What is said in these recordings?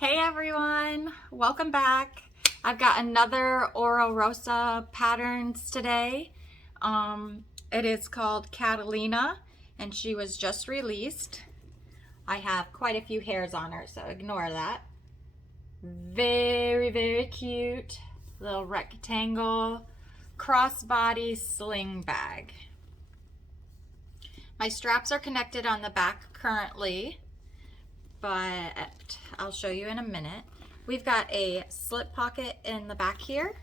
Hey everyone, welcome back. I've got another Oro Rosa patterns today. It is called Catalina and she was just released. I have quite a few hairs on her, so ignore that. Very cute little rectangle crossbody sling bag. My straps are connected on the back currently, but I'll show you in a minute. We've got a slip pocket in the back here.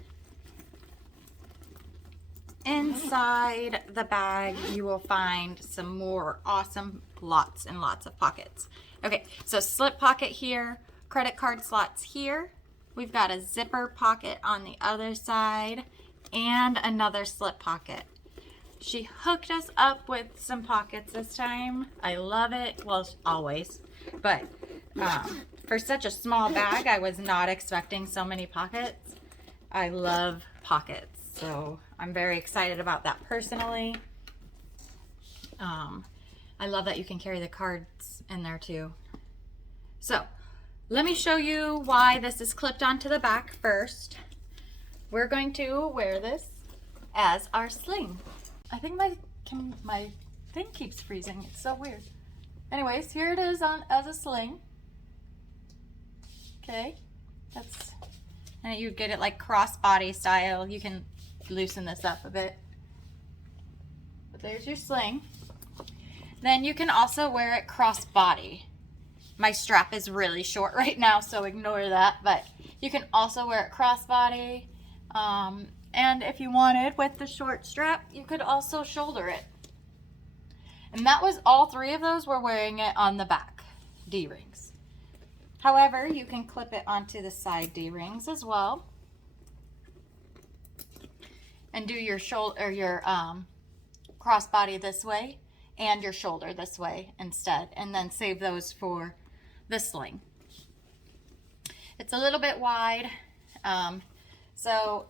Inside the bag, you will find some more awesome lots and lots of pockets. Okay, so slip pocket here, credit card slots here. We've got a zipper pocket on the other side and another slip pocket. She hooked us up with some pockets this time. I love it. Well, always. But for such a small bag, I was not expecting so many pockets. I love pockets, so I'm very excited about that personally. I love that you can carry the cards in there too. So let me show you why this is clipped onto the back first. We're going to wear this as our sling. I think my thing keeps freezing. It's so weird. Anyways, here it is on as a sling. Okay, and you get it like crossbody style. You can loosen this up a bit. But there's your sling. Then you can also wear it crossbody. My strap is really short right now, so ignore that. But you can also wear it crossbody. And if you wanted with the short strap, you could also shoulder it. And that was all three of those were wearing it on the back D-rings. However, you can clip it onto the side D-rings as well. And do your shoulder or your crossbody this way and your shoulder this way instead. And then save those for the sling. It's a little bit wide. So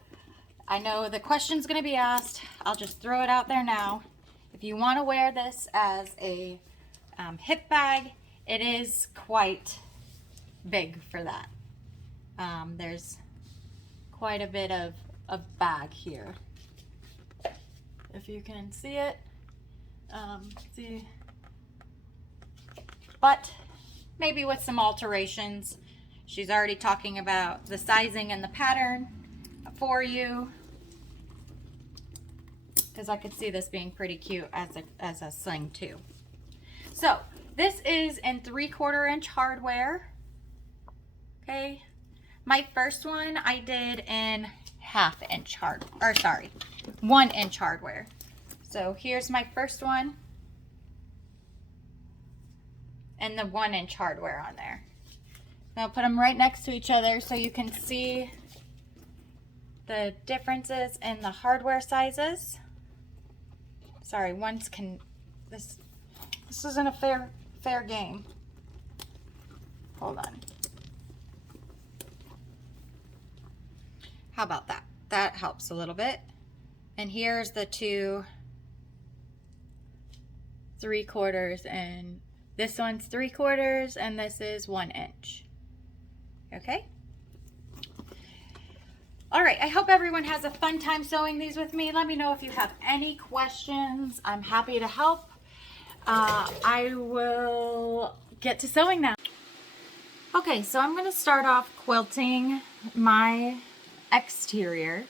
I know the question's going to be asked. I'll just throw it out there now. If you want to wear this as a hip bag, it is quite big for that. There's quite a bit of bag here. If you can see it. But maybe with some alterations. She's already talking about the sizing and the pattern for you, because I could see this being pretty cute as a sling too. So this is in 3/4 inch hardware. Okay, my first one I did in 1/2 inch 1 inch hardware. So here's my first one and the 1 inch hardware on there. I'll put them right next to each other so you can see the differences in the hardware sizes. Sorry, this isn't a fair game. Hold on. How about that? That helps a little bit. And here's the 2 3/4, and this one's 3/4 and this is 1 inch. Okay? All right, I hope everyone has a fun time sewing these with me. Let me know if you have any questions. I'm happy to help. I will get to sewing now. Okay, so I'm going to start off quilting my exterior.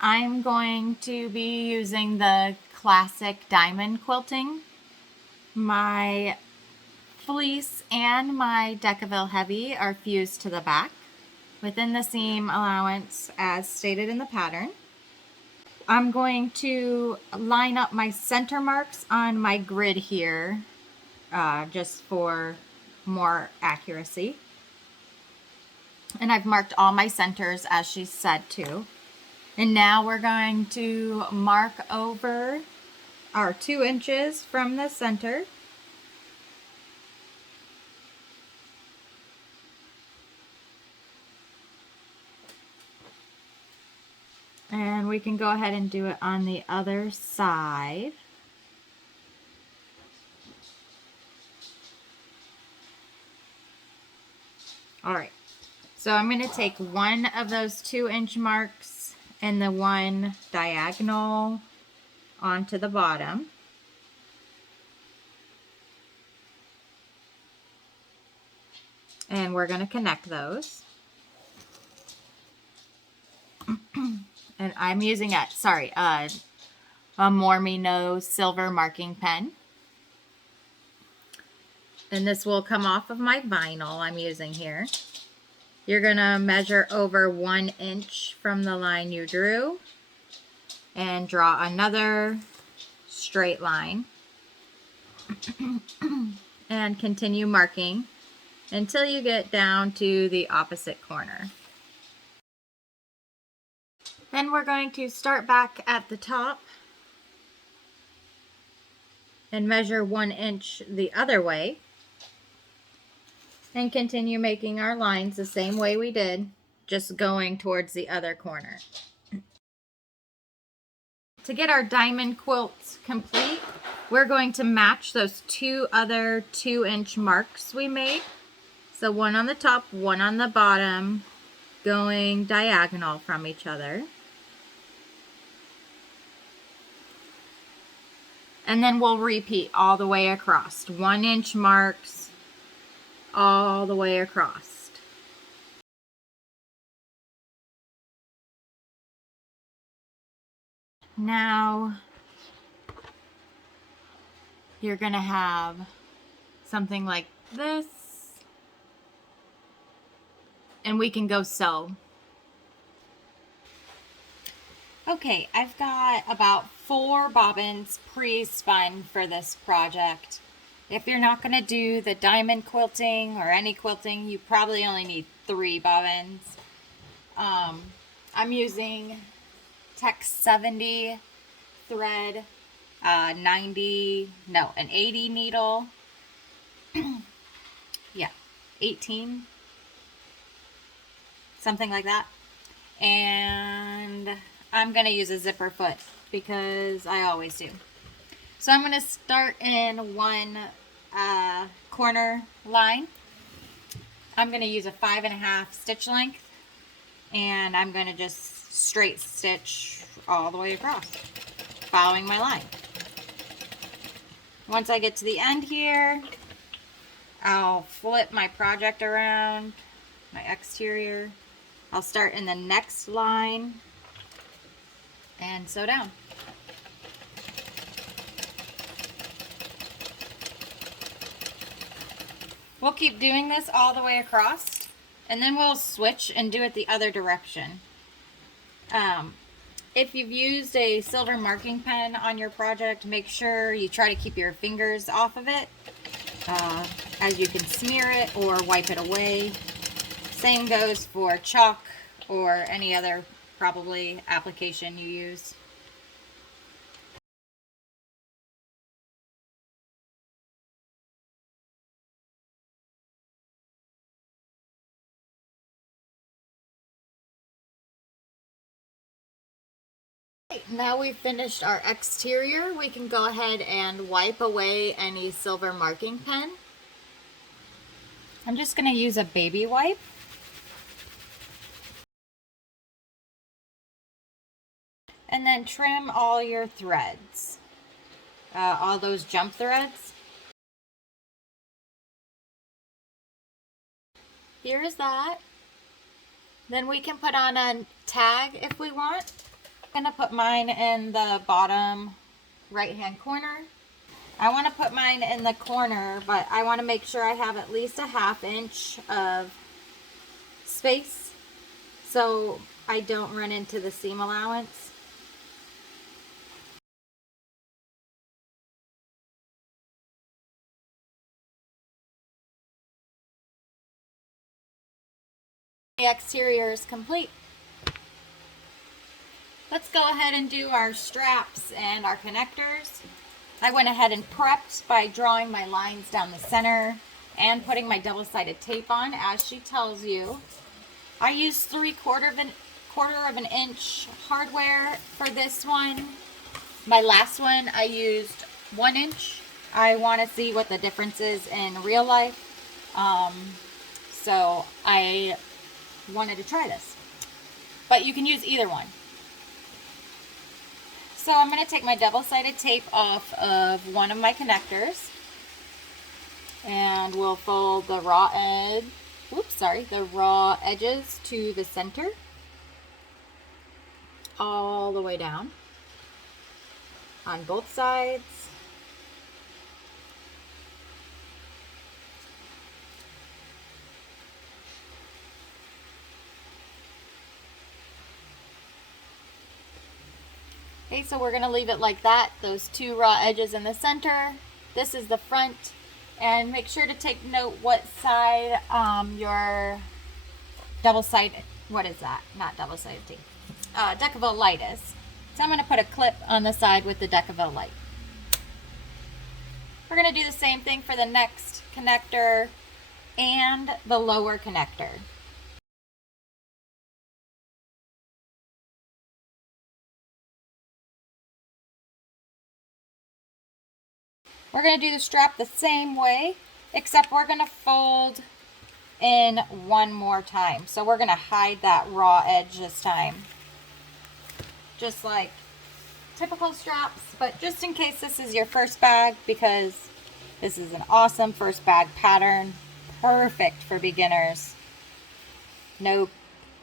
I'm going to be using the classic diamond quilting. My fleece and my Decaville Heavy are fused to the back within the seam allowance as stated in the pattern. I'm going to line up my center marks on my grid here just for more accuracy. And I've marked all my centers as she said to. And now we're going to mark over our 2 inches from the center. And we can go ahead and do it on the other side. All right, so I'm going to take one of those 2-inch marks and the one diagonal onto the bottom. And we're going to connect those. And I'm using a Mormino silver marking pen. And this will come off of my vinyl I'm using here. You're going to measure over 1 inch from the line you drew and draw another straight line and continue marking until you get down to the opposite corner. Then we're going to start back at the top and measure 1 inch the other way and continue making our lines the same way we did, just going towards the other corner. To get our diamond quilt complete, we're going to match those 2 other 2-inch marks we made. So one on the top, one on the bottom, going diagonal from each other. And then we'll repeat all the way across. 1-inch marks all the way across. Now you're going to have something like this. And we can go sew. Okay, I've got about 4 bobbins pre-spun for this project. If you're not going to do the diamond quilting or any quilting, you probably only need 3 bobbins. I'm using Tech 70 thread, an 80 needle. Yeah, 18, something like that. And I'm going to use a zipper foot because I always do. So I'm going to start in one corner line. I'm going to use a 5.5 stitch length, and I'm going to just straight stitch all the way across, following my line. Once I get to the end here, I'll flip my project around, my exterior. I'll start in the next line and sew down. We'll keep doing this all the way across, and then we'll switch and do it the other direction. If you've used a silver marking pen on your project, make sure you try to keep your fingers off of it, as you can smear it or wipe it away. Same goes for chalk or any other probably application you use. Now we've finished our exterior, we can go ahead and wipe away any silver marking pen. I'm just going to use a baby wipe. And then trim all your threads, all those jump threads. Here's that. Then we can put on a tag if we want. I'm going to put mine in the bottom right hand corner. I want to put mine in the corner, but I want to make sure I have at least a 1/2 inch of space so I don't run into the seam allowance. The exterior is complete. Let's go ahead and do our straps and our connectors. I went ahead and prepped by drawing my lines down the center and putting my double-sided tape on as she tells you. I used 3/4 of an inch hardware for this one. My last one I used 1 inch. I want to see what the difference is in real life. So I wanted to try this. But you can use either one. So I'm going to take my double-sided tape off of one of my connectors. And we'll fold the raw edges to the center. All the way down. On both sides. Okay, so we're going to leave it like that, those two raw edges in the center. This is the front, and make sure to take note what side your double-sided, what is that? Not double-sided tape. Decaville light is. So I'm going to put a clip on the side with the Decaville light. We're going to do the same thing for the next connector and the lower connector. We're going to do the strap the same way, except we're going to fold in one more time. So we're going to hide that raw edge this time. Just like typical straps, but just in case this is your first bag, because this is an awesome first bag pattern. Perfect for beginners. No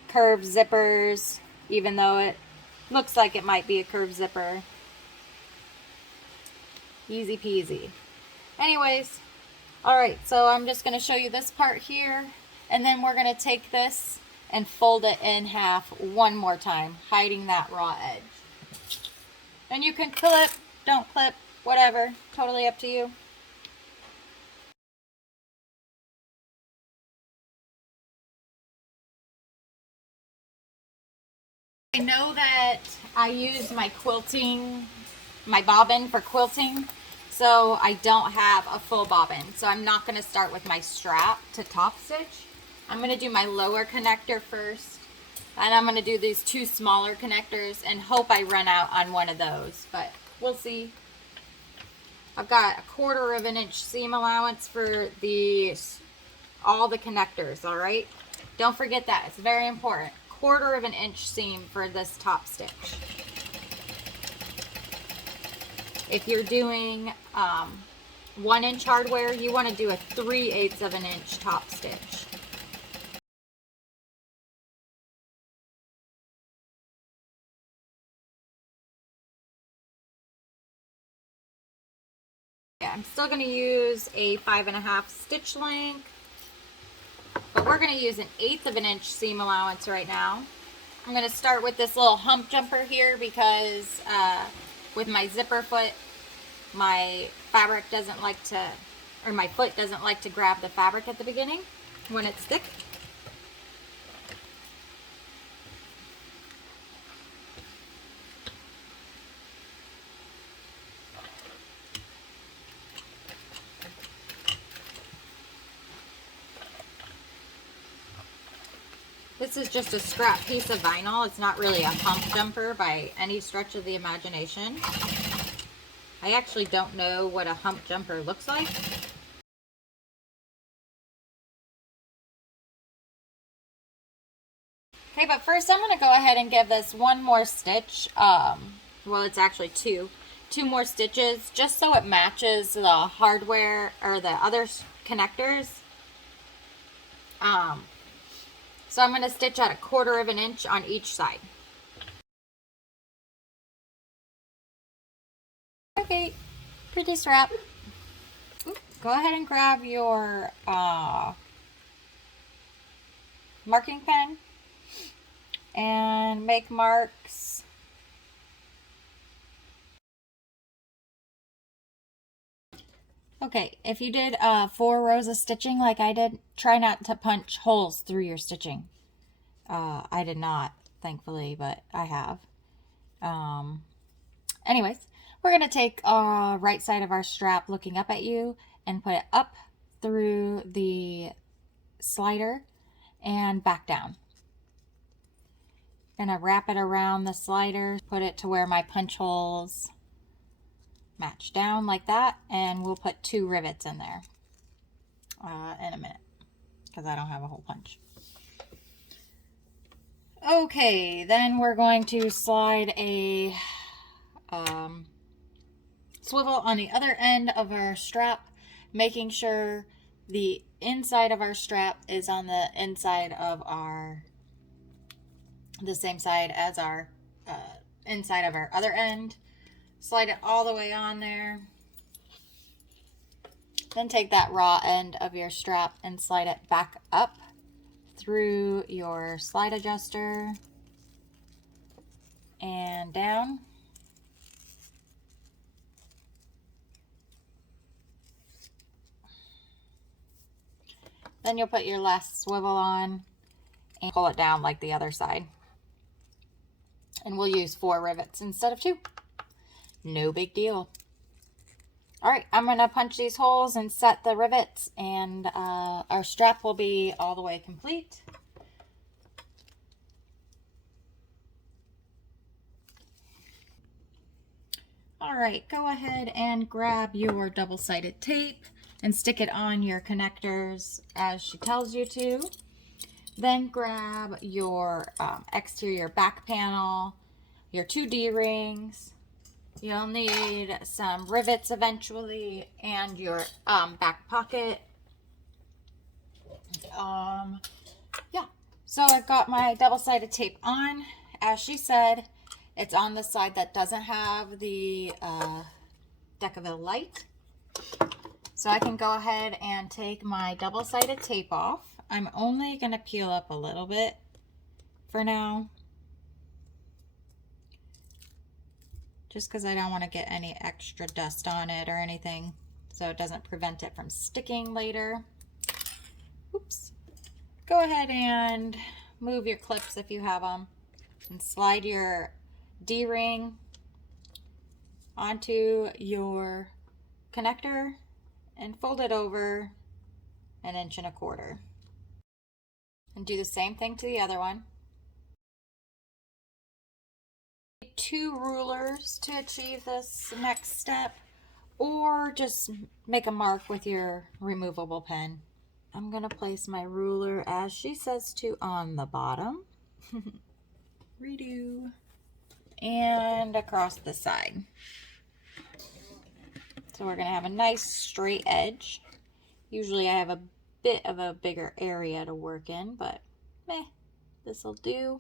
curved zippers, even though it looks like it might be a curved zipper. Easy peasy. Anyways, alright, so I'm just going to show you this part here, and then we're going to take this and fold it in half one more time, hiding that raw edge. And you can clip, don't clip, whatever, totally up to you. I know that I use my bobbin for quilting, so I don't have a full bobbin. So I'm not going to start with my strap to top stitch. I'm going to do my lower connector first, and I'm going to do these two smaller connectors and hope I run out on one of those, but we'll see. I've got 1/4 of an inch seam allowance for all the connectors, all right? Don't forget that, it's very important. 1/4 of an inch seam for this top stitch. If you're doing 1 inch hardware, you want to do a 3/8 of an inch top stitch. Yeah, I'm still going to use a 5.5 stitch length, but we're going to use an 1/8 of an inch seam allowance right now. I'm going to start with this little hump jumper here because with my zipper foot, my fabric doesn't like to, or my foot doesn't like to grab the fabric at the beginning when it's thick. This is just a scrap piece of vinyl. It's not really a hump jumper by any stretch of the imagination. I actually don't know what a hump jumper looks like. Okay, but first I'm going to go ahead and give this one more stitch. Well, it's actually two more stitches, just so it matches the hardware or the other connectors. So I'm going to stitch at 1/4 of an inch on each side. Okay, pretty strap. Go ahead and grab your marking pen and make marks. Okay, if you did 4 rows of stitching like I did, try not to punch holes through your stitching. I did not, thankfully, but I have. Anyways, we're going to take our right side of our strap looking up at you and put it up through the slider and back down. Gonna wrap it around the slider, put it to where my punch holes match down like that, and we'll put 2 rivets in there in a minute because I don't have a hole punch. Okay, then we're going to slide a swivel on the other end of our strap, making sure the inside of our strap is on the inside of the same side as our inside of our other end. Slide it all the way on there. Then take that raw end of your strap and slide it back up through your slide adjuster and down. Then you'll put your last swivel on and pull it down like the other side. And we'll use 4 rivets instead of 2. No big deal. All right, I'm gonna punch these holes and set the rivets, and our strap will be all the way complete. All right, go ahead and grab your double-sided tape and stick it on your connectors as she tells you to. Then grab your exterior back panel, your 2 D-rings. You'll need some rivets eventually, and your back pocket. Yeah, so I've got my double-sided tape on. As she said, it's on the side that doesn't have the Decaville light. So I can go ahead and take my double-sided tape off. I'm only going to peel up a little bit for now, just because I don't want to get any extra dust on it or anything, so it doesn't prevent it from sticking later. Oops. Go ahead and move your clips if you have them, and slide your D-ring onto your connector and fold it over 1.25 inches. And do the same thing to the other one. 2 rulers to achieve this next step, or just make a mark with your removable pen. I'm going to place my ruler, as she says to, on the bottom. Redo. And across the side. So we're going to have a nice straight edge. Usually I have a bit of a bigger area to work in, but this will do.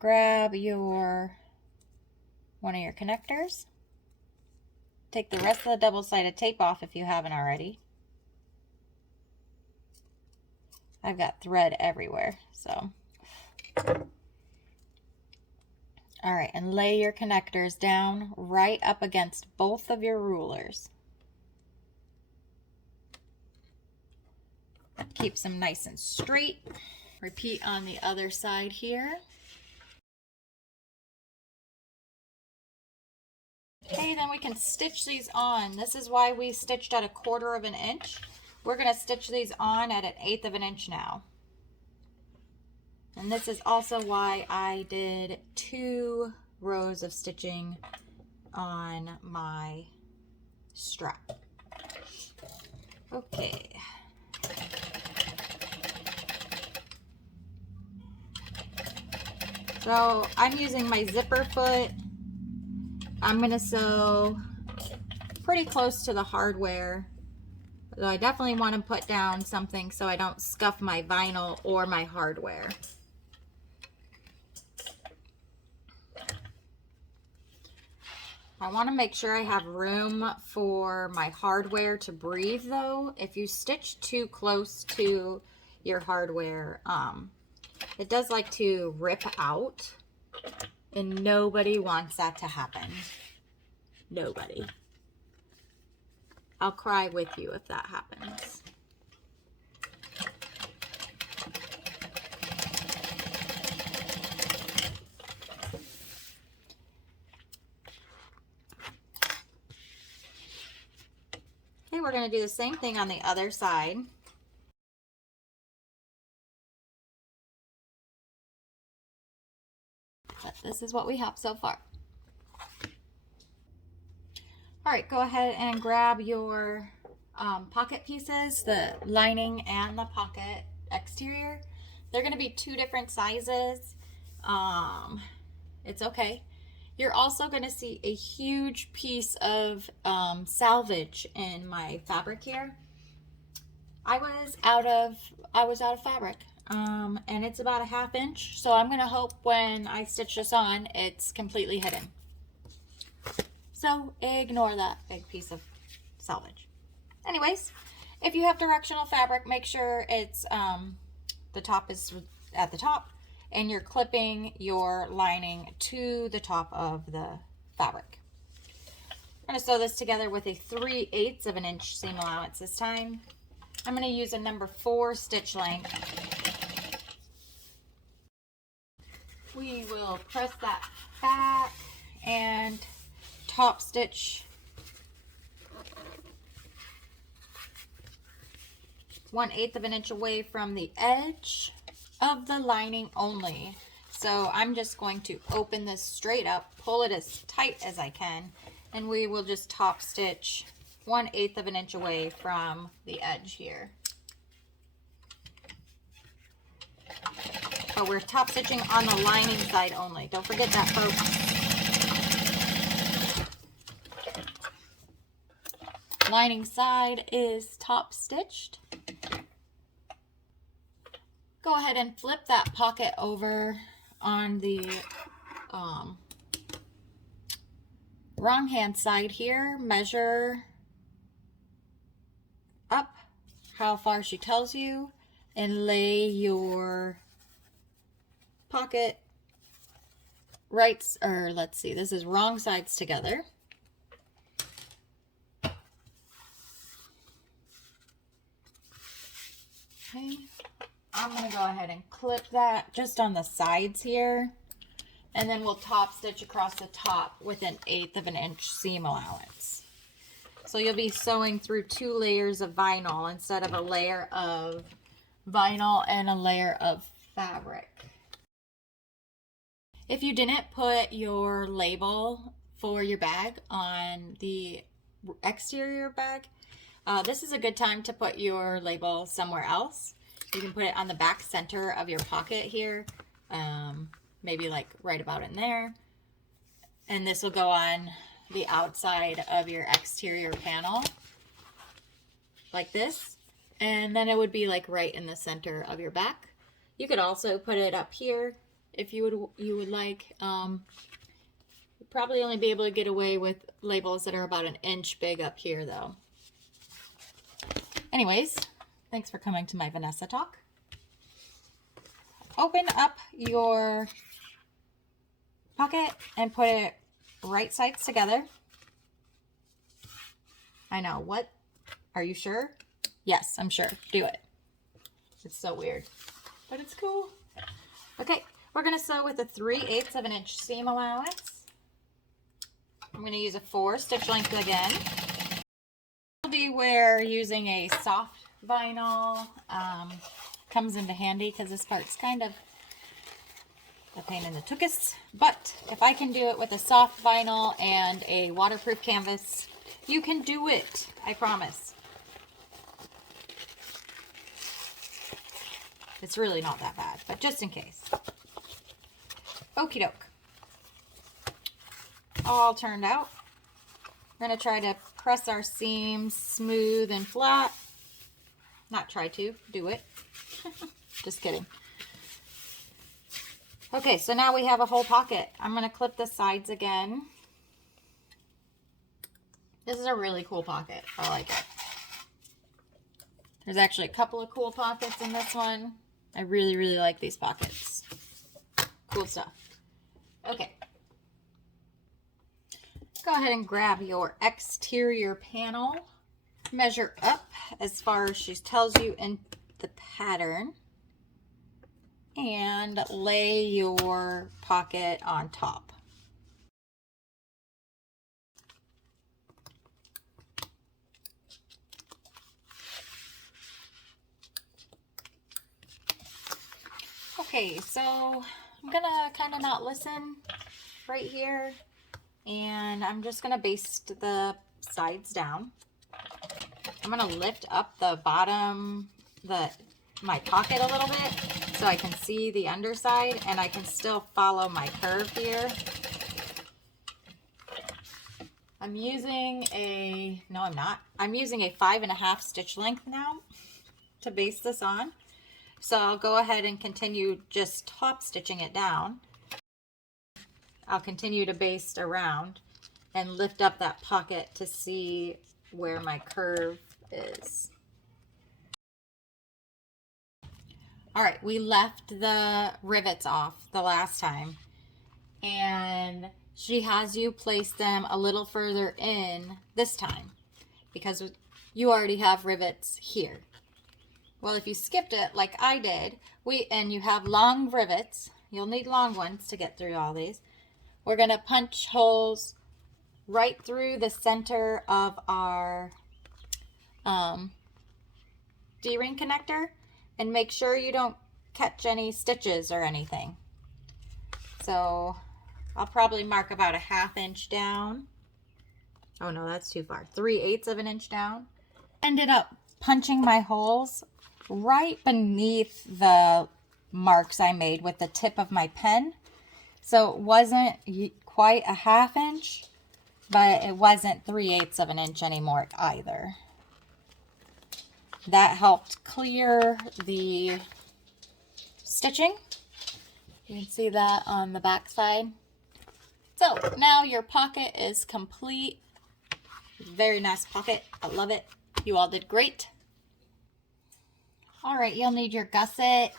Grab one of your connectors. Take the rest of the double-sided tape off if you haven't already. I've got thread everywhere, so. All right, and lay your connectors down right up against both of your rulers. That keeps them nice and straight. Repeat on the other side here. Okay, then we can stitch these on. This is why we stitched at 1/4 inch. We're going to stitch these on at 1/8 inch now. And this is also why I did 2 rows of stitching on my strap. Okay. So I'm using my zipper foot. I'm going to sew pretty close to the hardware. So I definitely want to put down something so I don't scuff my vinyl or my hardware. I want to make sure I have room for my hardware to breathe though. If you stitch too close to your hardware, it does like to rip out, and nobody wants that to happen. Nobody. I'll cry with you if that happens. Okay, we're going to do the same thing on the other side. But this is what we have so far. All right, go ahead and grab your pocket pieces, the lining and the pocket exterior. They're going to be 2 different sizes. It's okay. You're also going to see a huge piece of salvage in my fabric here. I was out of fabric, and it's about a 1/2 inch. So I'm going to hope when I stitch this on, it's completely hidden. So ignore that big piece of salvage. Anyways, if you have directional fabric, make sure it's the top is at the top and you're clipping your lining to the top of the fabric. I'm going to sew this together with a 3/8 of an inch seam allowance this time. I'm going to use a number 4 stitch length. We will press that back and top stitch 1/8 of an inch away from the edge of the lining only. So I'm just going to open this straight up, pull it as tight as I can, and we will just top stitch 1/8 of an inch away from the edge here. But we're top stitching on the lining side only. Don't forget that, folks. Lining side is top stitched. Go ahead and flip that pocket over on the wrong hand side here. Measure up how far she tells you and lay your pocket let's see, this is wrong sides together. Okay, I'm going to go ahead and clip that just on the sides here, and then we'll top stitch across the top with an 1/8 of an inch seam allowance. So you'll be sewing through 2 layers of vinyl instead of a layer of vinyl and a layer of fabric. If you didn't put your label for your bag on the exterior bag, this is a good time to put your label somewhere else. You can put it on the back center of your pocket here, maybe like right about in there. And this will go on the outside of your exterior panel, like this. And then it would be like right in the center of your back. You could also put it up here if you would like. You'd probably only be able to get away with labels that are about 1 inch big up here though. Anyways, thanks for coming to my Vanessa talk. Open up your pocket and put it right sides together. I know, what? Are you sure? Yes, I'm sure. Do it. It's so weird, but it's cool. Okay, we're going to sew with a 3/8 of an inch seam allowance. I'm going to use a 4 stitch length again. This will be where using a soft vinyl comes into handy, because this part's kind of a pain in the tuchus. But if I can do it with a soft vinyl and a waterproof canvas, you can do it. I promise. It's really not that bad, but just in case. Okie doke. All turned out. We're going to try to press our seams smooth and flat. Not try to, do it. Just kidding. Okay, so now we have a whole pocket. I'm going to clip the sides again. This is a really cool pocket. I like it. There's actually a couple of cool pockets in this one. I really, really like these pockets. Cool stuff. Okay. Go ahead and grab your exterior panel. Measure up as far as she tells you in the pattern. And lay your pocket on top. Okay, so I'm gonna kind of not listen right here, and I'm just gonna baste the sides down. I'm going to lift up the bottom, my pocket a little bit so I can see the underside and I can still follow my curve here. I'm using I'm using a 5.5 stitch length now to base this on. So I'll go ahead and continue just top stitching it down. I'll continue to baste around and lift up that pocket to see where my curve is. All right, we left the rivets off the last time, and she has you place them a little further in this time because you already have rivets here. Well, if you skipped it like I did, and you have long rivets, you'll need long ones to get through all these. We're going to punch holes right through the center of our D-ring connector and make sure you don't catch any stitches or anything. So I'll probably mark about a 1/2 inch down. Oh no, that's too far. 3/8 of an inch down. Ended up punching my holes right beneath the marks I made with the tip of my pen. So it wasn't quite a 1/2 inch, but it wasn't 3/8 of an inch anymore either. That helped clear the stitching. You can see that on the back side. So now your pocket is complete. Very nice pocket. I love it. You all did great. All right, you'll need your gusset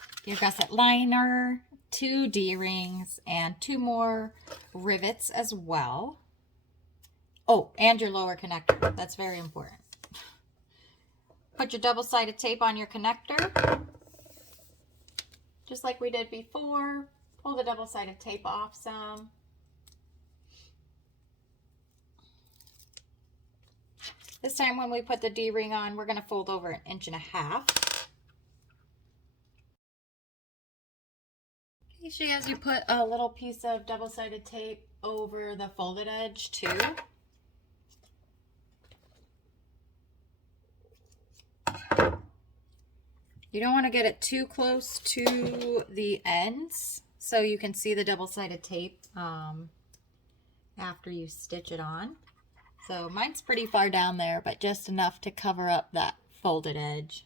liner, 2 D-rings, and 2 more rivets as well. Oh, and your lower connector. That's very important. Put your double-sided tape on your connector. Just like we did before. Pull the double-sided tape off some. This time when we put the D-ring on, we're going to fold over 1.5 inches. She has you put a little piece of double-sided tape over the folded edge too. You don't want to get it too close to the ends so you can see the double-sided tape after you stitch it on. So mine's pretty far down there, but just enough to cover up that folded edge.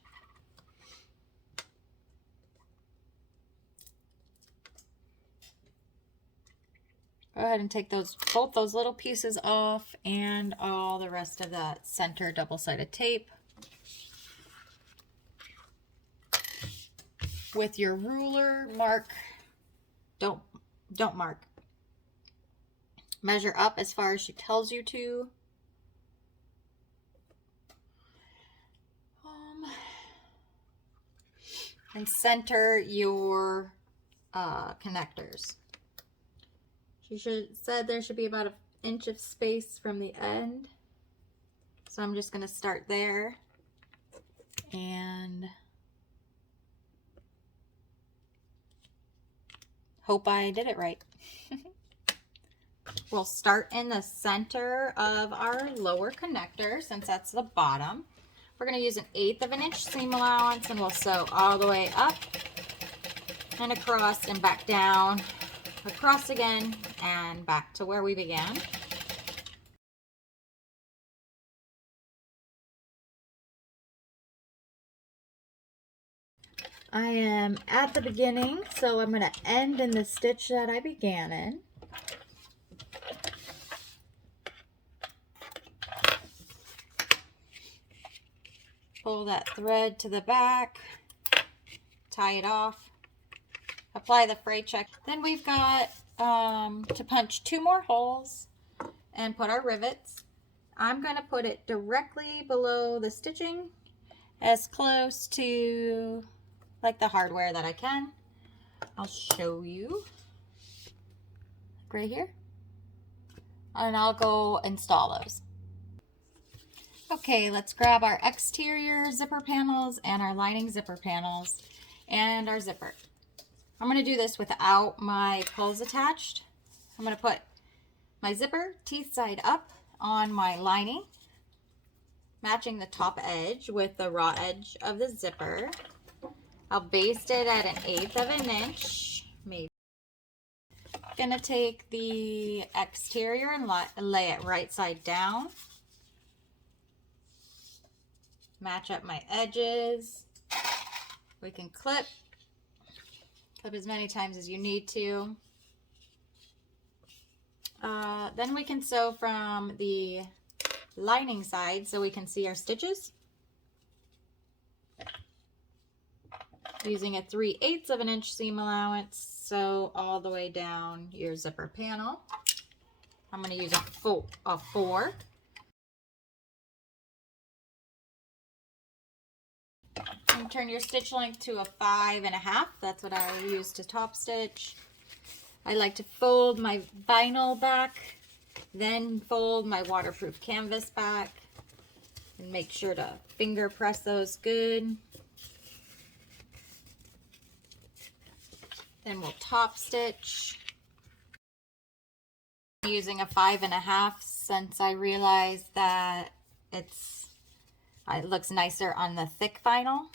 Go ahead and take both those little pieces off and all the rest of that center double-sided tape. With your ruler, mark, don't mark. Measure up as far as she tells you to. And center your connectors. She said there should be about 1 inch of space from the end. So I'm just going to start there and hope I did it right. We'll start in the center of our lower connector since that's the bottom. We're going to use 1/8 of an inch seam allowance and we'll sew all the way up and across and back down, across again and back to where we began. I am at the beginning, so I'm going to end in the stitch that I began in. Pull that thread to the back, tie it off, apply the fray check. Then we've got to punch 2 more holes and put our rivets. I'm going to put it directly below the stitching, as close to like the hardware that I can. I'll show you right here, and I'll go install those. Okay, let's grab our exterior zipper panels and our lining zipper panels and our zipper. I'm going to do this without my pulls attached. I'm going to put my zipper teeth side up on my lining, matching the top edge with the raw edge of the zipper. I'll baste it at 1/8 of an inch, maybe. Gonna take the exterior and lay it right side down. Match up my edges. We can clip as many times as you need to. Then we can sew from the lining side so we can see our stitches. Using a 3/8 of an inch seam allowance, sew all the way down your zipper panel. I'm going to use a 4. And turn your stitch length to a 5.5. That's what I use to top stitch. I like to fold my vinyl back, then fold my waterproof canvas back, and make sure to finger press those good. Then we'll top stitch. I'm using a 5.5 since I realized that it looks nicer on the thick vinyl.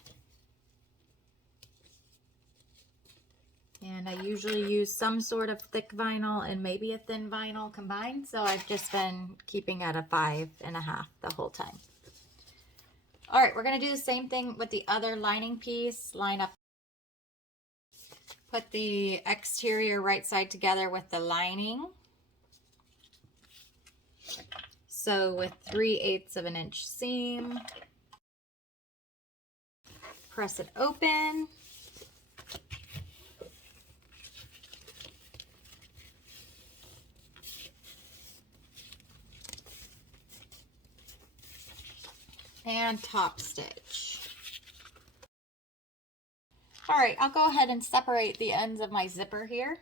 And I usually use some sort of thick vinyl and maybe a thin vinyl combined, so I've just been keeping at a 5.5 the whole time. All right, we're gonna do the same thing with the other lining piece. Line up, put the exterior right side together with the lining. So with 3/8 of an inch seam, press it open. And top stitch. All right, I'll go ahead and separate the ends of my zipper here.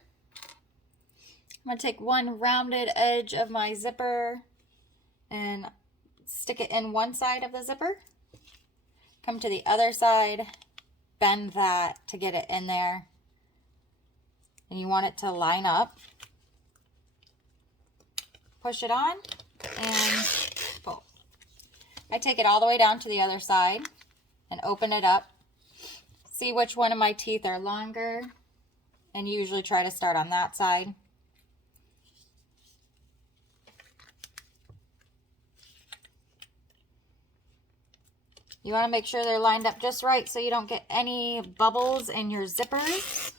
I'm going to take one rounded edge of my zipper and stick it in one side of the zipper. Come to the other side, bend that to get it in there. And you want it to line up. Push it on and pull. I take it all the way down to the other side and open it up. See which one of my teeth are longer, and usually try to start on that side. You want to make sure they're lined up just right so you don't get any bubbles in your zippers.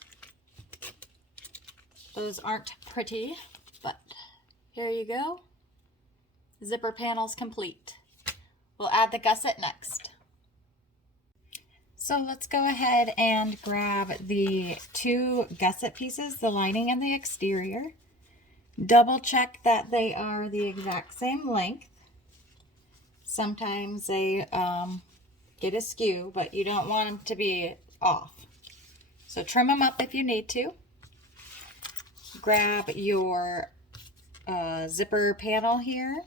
Those aren't pretty, but here you go. Zipper panel's complete. We'll add the gusset next. So let's go ahead and grab the 2 gusset pieces, the lining and the exterior. Double check that they are the exact same length. Sometimes they get askew, but you don't want them to be off. So trim them up if you need to. Grab your zipper panel here.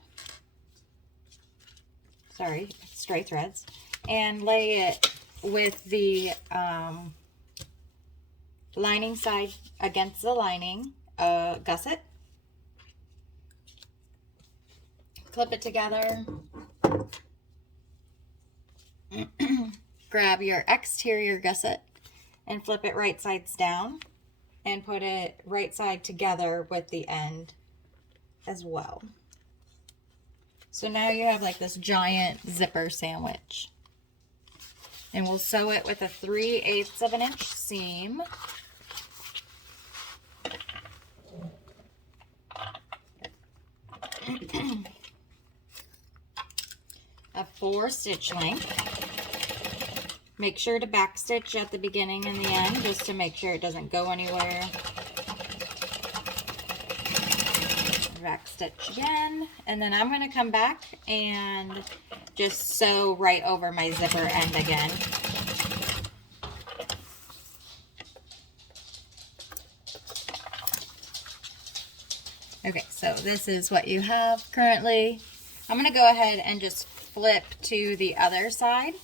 Sorry, stray threads. And lay it with the lining side against the lining gusset. Clip it together. Grab your exterior gusset and flip it right sides down and put it right side together with the end as well. So now you have like this giant zipper sandwich. And we'll sew it with a 3/8 of an inch seam. A 4 stitch length. Make sure to back stitch at the beginning and the end just to make sure it doesn't go anywhere. Back stitch again, and then I'm going to come back and just sew right over my zipper end again. Okay, so this is what you have currently. I'm going to go ahead and just flip to the other side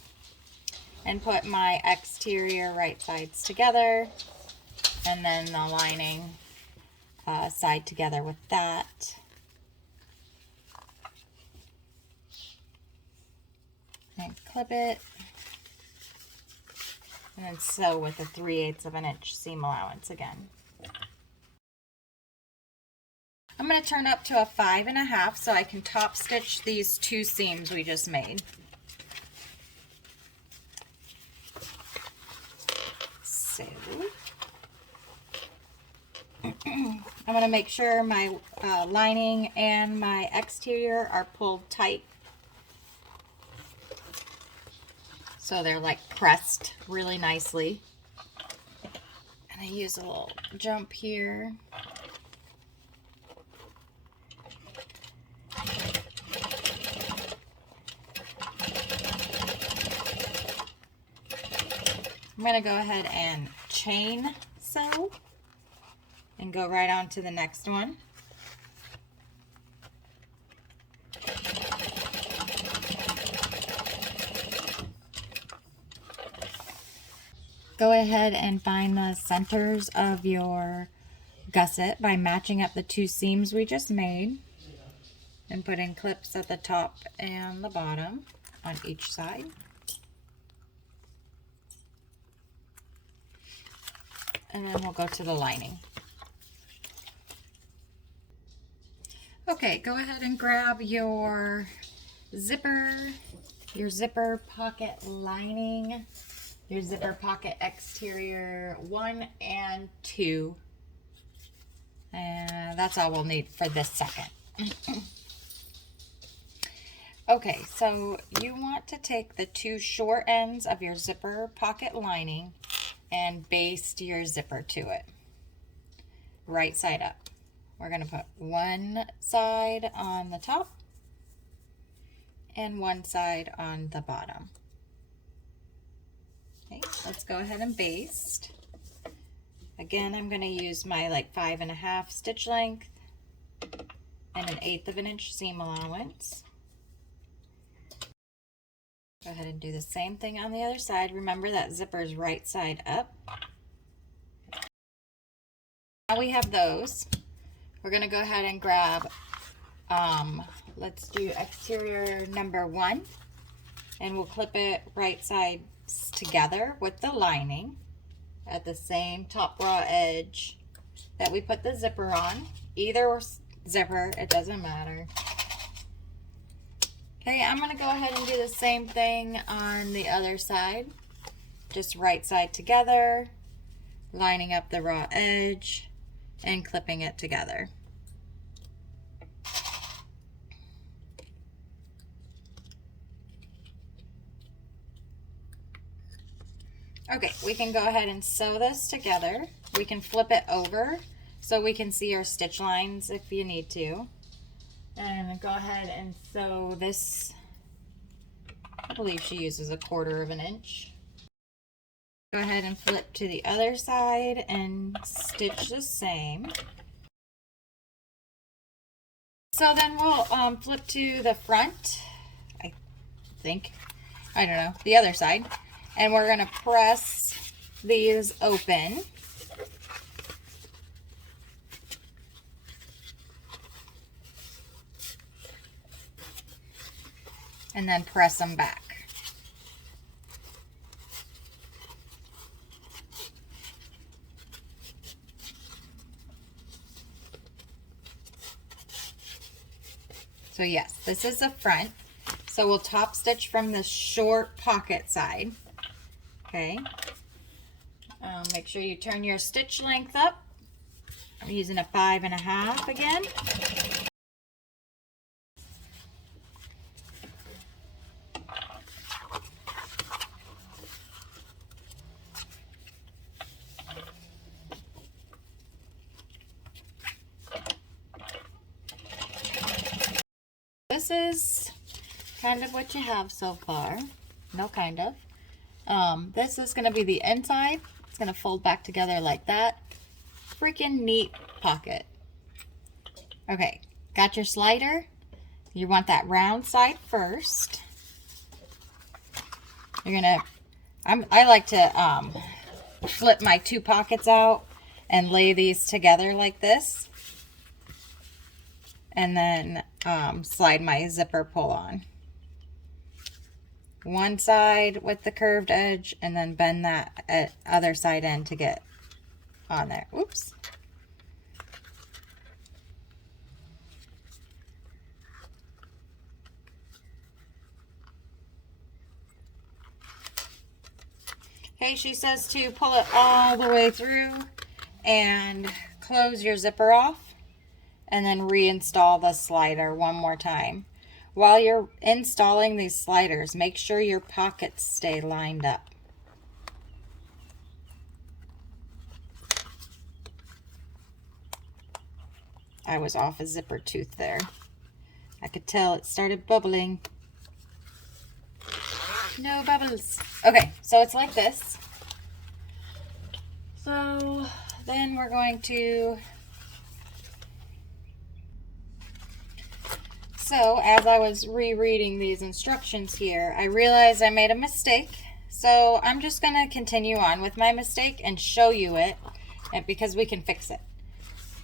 and put my exterior right sides together, and then the lining side together with that. And clip it. And then sew with a 3/8 of an inch seam allowance again. I'm going to turn up to a 5.5 so I can top stitch these 2 seams we just made. So I'm going to make sure my lining and my exterior are pulled tight, so they're like pressed really nicely. And I use a little jump here. I'm going to go ahead and chain sew and go right on to the next one. Go ahead and find the centers of your gusset by matching up the 2 seams we just made and putting clips at the top and the bottom on each side. And then we'll go to the lining. Okay, go ahead and grab your zipper pocket lining, your zipper pocket exterior 1 and 2. And that's all we'll need for this second. Okay, so you want to take the 2 short ends of your zipper pocket lining and baste your zipper to it, right side up. We're going to put one side on the top and one side on the bottom. Okay, let's go ahead and baste. Again, I'm going to use my like 5.5 stitch length and an 1/8 of an inch seam allowance. Go ahead and do the same thing on the other side. Remember that zipper is right side up. Now we have those. We're going to go ahead and grab, let's do exterior number 1, and we'll clip it right sides together with the lining at the same top raw edge that we put the zipper on. Either zipper, it doesn't matter. Okay, I'm going to go ahead and do the same thing on the other side. Just right side together, lining up the raw edge, and clipping it together. Okay, we can go ahead and sew this together. We can flip it over so we can see our stitch lines if you need to. And go ahead and sew this. I believe she uses a 1/4 of an inch. Go ahead and flip to the other side and stitch the same. So then we'll flip to the front, I think. I don't know, the other side. And we're going to press these open. And then press them back. So yes, this is the front. So we'll top stitch from the short pocket side. Okay. Make sure you turn your stitch length up. I'm using a 5.5 again. This is kind of what you have so far. No, kind of. This is going to be the inside. It's going to fold back together like that. Freaking neat pocket. Okay, got your slider. You want that round side first. You're going to, I like to flip my 2 pockets out and lay these together like this. And then slide my zipper pull on. one side with the curved edge and then bend that other side end to get on there. Oops. Okay, she says to pull it all the way through and close your zipper off and then reinstall the slider one more time. While you're installing these sliders, make sure your pockets stay lined up. I was off a zipper tooth there. I could tell it started bubbling. No bubbles. Okay, so it's like this. So then we're going to... So as I was rereading these instructions here, I realized I made a mistake. So I'm just going to continue on with my mistake and show you it because we can fix it.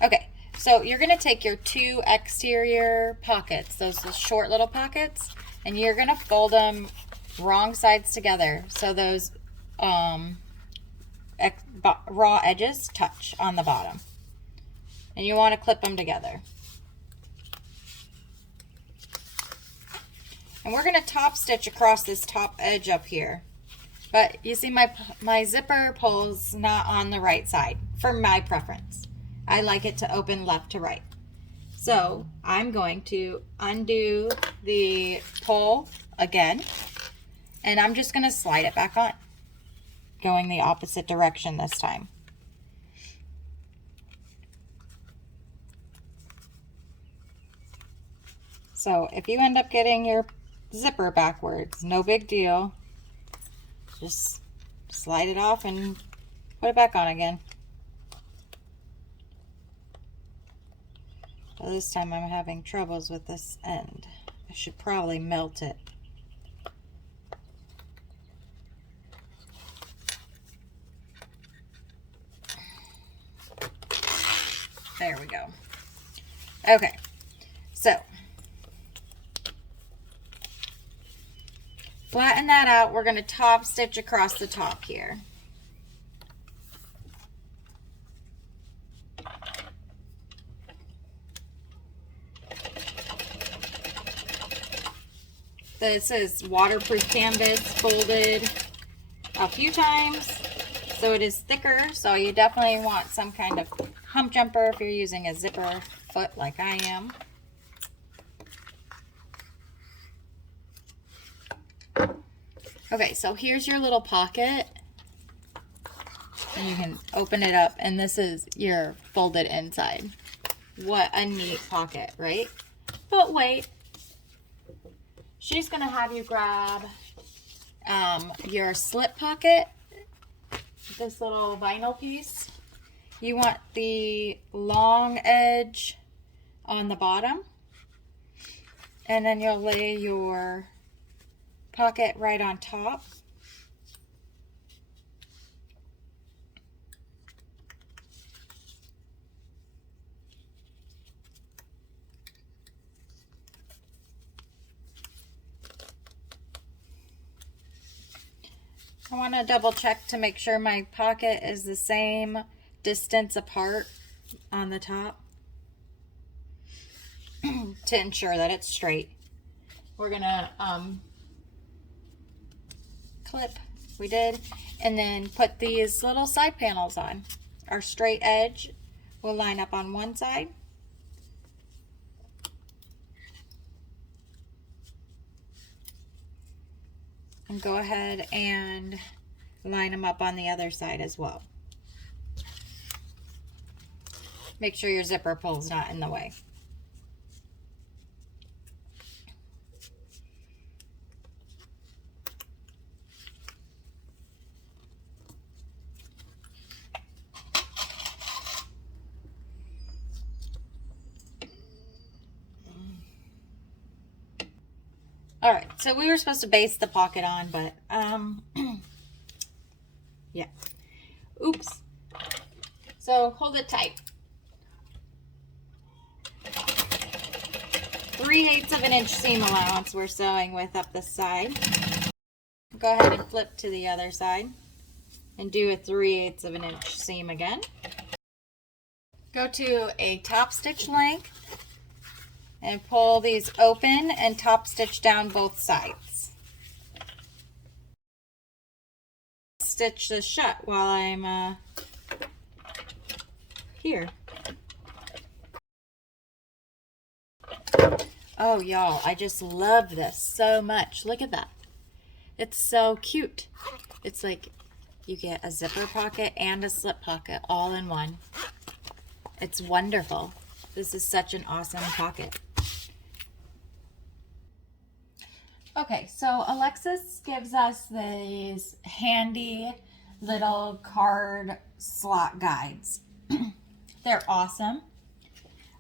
Okay, so you're going to take your two exterior pockets, those short little pockets, and you're going to fold them wrong sides together so those raw edges touch on the bottom. And you want to clip them together. And we're going to top stitch across this top edge up here. But you see my zipper pulls not on the right side for my preference. I like it to open left to right. So I'm going to undo the pull again. And I'm just going to slide it back on, going the opposite direction this time. So if you end up getting your zipper backwards, no big deal. Just slide it off and put it back on again. But this time I'm having troubles with this end. I should probably melt it. There we go. Okay, so flatten that out. We're going to top stitch across the top here. This is waterproof canvas, folded a few times, so it is thicker, so you definitely want some kind of hump jumper if you're using a zipper foot like I am. Okay, so here's your little pocket, and you can open it up, and this is your folded inside. What a neat pocket, right? But wait, she's gonna have you grab your slip pocket, this little vinyl piece. You want the long edge on the bottom, and then you'll lay your pocket right on top. I want to double check to make sure my pocket is the same distance apart on the top to ensure that it's straight. We're gonna clip, we did, and then put these little side panels on. Our straight edge will line up on one side, and go ahead and line them up on the other side as well. Make sure your zipper pull's not in the way. All right, so we were supposed to base the pocket on, but yeah, oops. So hold it tight. 3/8 of an inch seam allowance we're sewing with up the side. go ahead and flip to the other side and do a 3/8 of an inch seam again. Go to a top stitch length and pull these open and top stitch down both sides. Stitch this shut while I'm here. Oh, y'all, I just love this so much. Look at that. It's so cute. It's like you get a zipper pocket and a slip pocket all in one. It's wonderful. This is such an awesome pocket. Okay, so Alexis gives us these handy little card slot guides. They're awesome.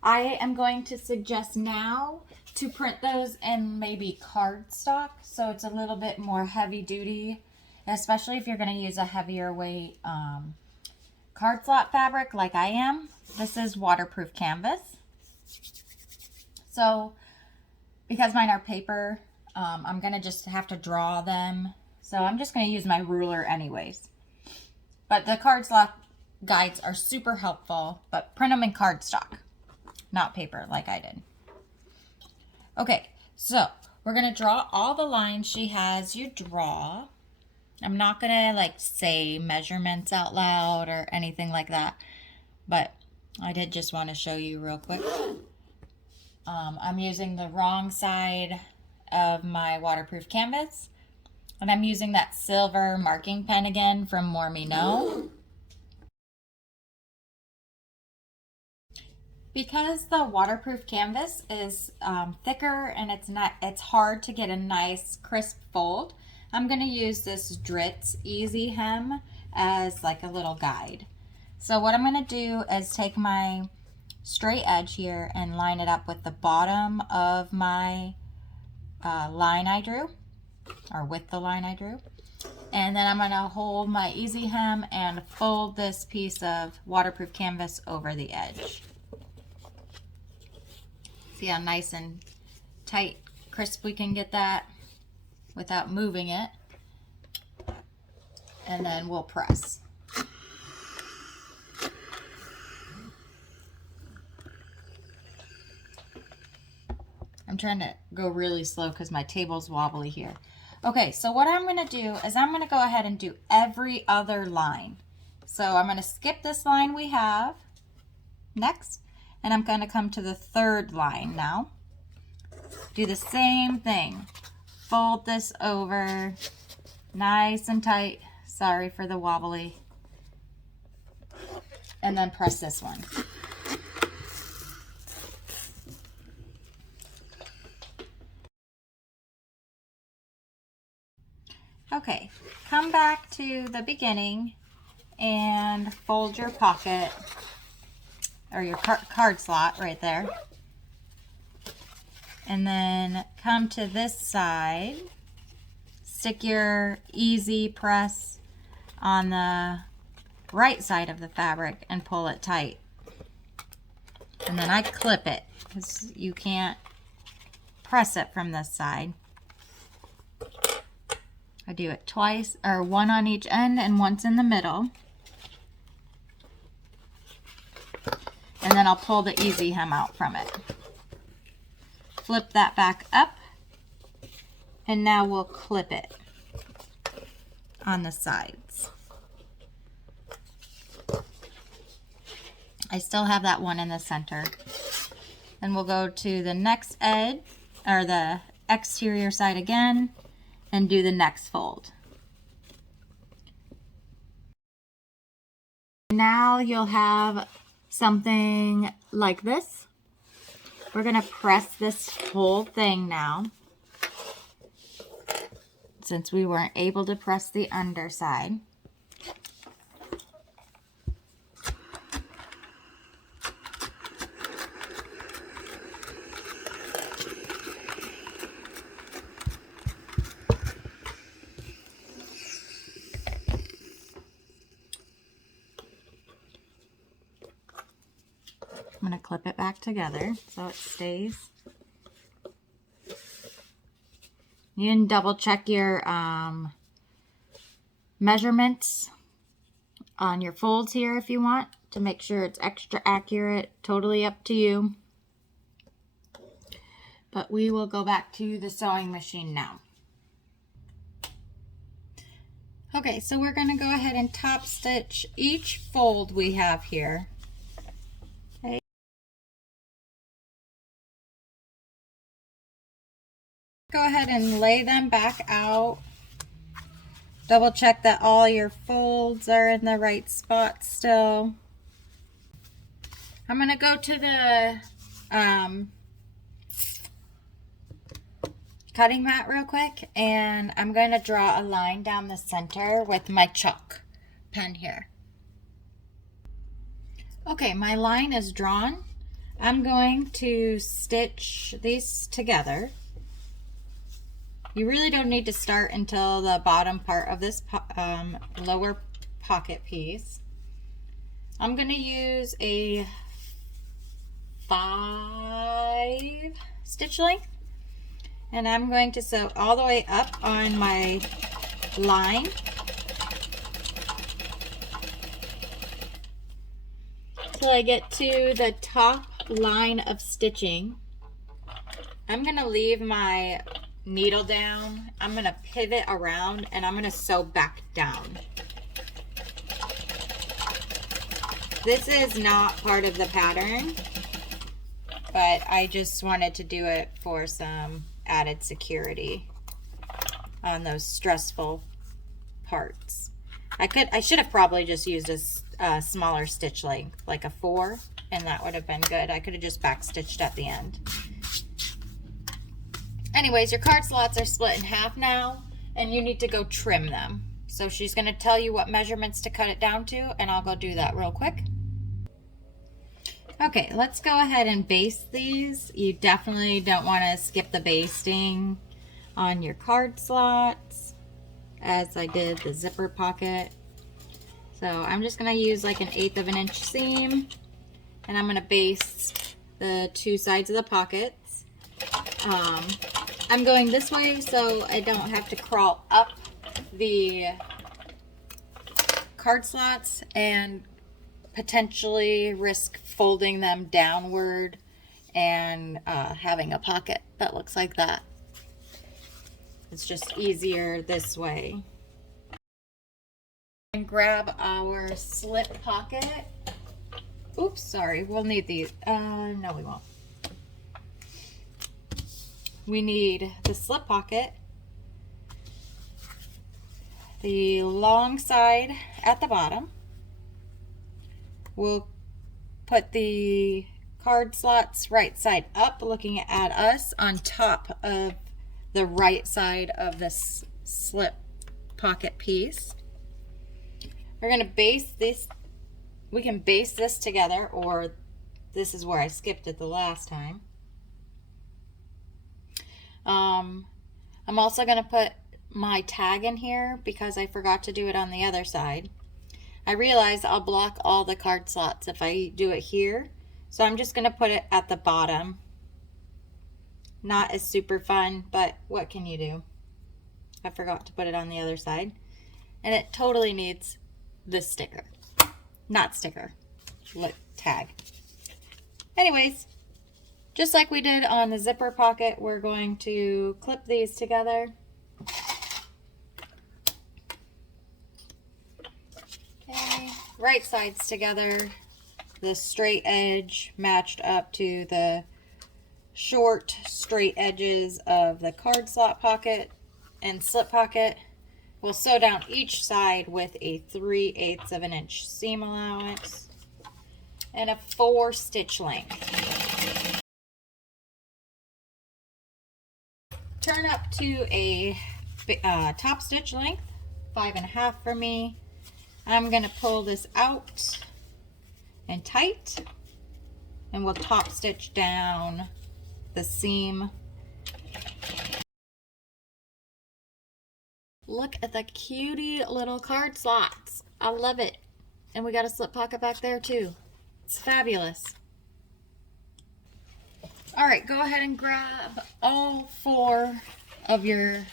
I am going to suggest now to print those in maybe cardstock, so it's a little bit more heavy duty, especially if you're going to use a heavier weight card slot fabric like I am. This is waterproof canvas. So because mine are paper, I'm going to just have to draw them. So I'm just going to use my ruler anyways. But the card slot guides are super helpful, but print them in cardstock, not paper like I did. Okay, so we're going to draw all the lines she has you draw. I'm not going to like say measurements out loud or anything like that, but I did just want to show you real quick. I'm using the wrong side of my waterproof canvas, and I'm using that silver marking pen again from More Me Know. Because the waterproof canvas is thicker and it's hard to get a nice crisp fold, I'm going to use this Dritz Easy Hem as like a little guide. So what I'm going to do is take my straight edge here and line it up with the bottom of my line I drew, or with the line I drew. And then I'm going to hold my Easy Hem and fold this piece of waterproof canvas over the edge. See how nice and tight, crisp we can get that without moving it. And then we'll press. I'm trying to go really slow because my table's wobbly here. Okay, so what I'm going to do is I'm going to go ahead and do every other line. So I'm going to skip this line we have next, and I'm going to come to the third line now. Do the same thing. Fold this over nice and tight. Sorry for the wobbly. And then press this one. Okay, come back to the beginning and fold your pocket, or your card slot right there. And then come to this side, stick your easy press on the right side of the fabric and pull it tight. And then I clip it because you can't press it from this side. I do it twice, or one on each end and once in the middle. And then I'll pull the Easy Hem out from it. Flip that back up, and now we'll clip it on the sides. I still have that one in the center. Then we'll go to the next edge, or the exterior side again, and do the next fold. Now you'll have something like this. We're going to press this whole thing now, since we weren't able to press the underside. I'm going to clip it back together so it stays. You can double check your measurements on your folds here if you want to make sure it's extra accurate. Totally up to you. But we will go back to the sewing machine now. Okay, so we're going to go ahead and top stitch each fold we have here. Okay. Go ahead and lay them back out. Double check that all your folds are in the right spot still. I'm going to go to the cutting mat real quick, and I'm going to draw a line down the center with my chalk pen here. Okay, my line is drawn. I'm going to stitch these together. You really don't need to start until the bottom part of this lower pocket piece. I'm going to use a 5 stitch length, and I'm going to sew all the way up on my line till I get to the top line of stitching. I'm going to leave my needle down. I'm going to pivot around and I'm going to sew back down. This is not part of the pattern, but I just wanted to do it for some added security on those stressful parts. I should have probably just used a smaller stitch length, like a 4, and that would have been good. I could have just back stitched at the end. Anyways, your card slots are split in half now, and you need to go trim them. So she's going to tell you what measurements to cut it down to, and I'll go do that real quick. Okay, let's go ahead and baste these. You definitely don't want to skip the basting on your card slots, as I did the zipper pocket. So I'm just going to use like an 1/8 of an inch seam, and I'm going to baste the 2 sides of the pockets. I'm going this way so I don't have to crawl up the card slots and potentially risk folding them downward and having a pocket that looks like that. It's just easier this way. And grab our slip pocket. Oops, sorry, we'll need these. No, we won't. We need the slip pocket, the long side at the bottom. We'll put the card slots right side up, looking at us, on top of the right side of this slip pocket piece. We're going to baste this. We can baste this together, or this is where I skipped it the last time. I'm also going to put my tag in here because I forgot to do it on the other side. I realize I'll block all the card slots if I do it here, so I'm just going to put it at the bottom. Not as super fun, but what can you do? I forgot to put it on the other side, and it totally needs this sticker. Not sticker, look, tag. Anyways, just like we did on the zipper pocket, we're going to clip these together. Okay, right sides together. The straight edge matched up to the short straight edges of the card slot pocket and slip pocket. We'll sew down each side with a 3/8 of an inch seam allowance and a 4 stitch length. Turn up to a top stitch length, 5.5 for me. I'm going to pull this out and tight, and we'll top stitch down the seam. Look at the cutie little card slots. I love it. And we got a slip pocket back there too. It's fabulous. All right, go ahead and grab all 4 of your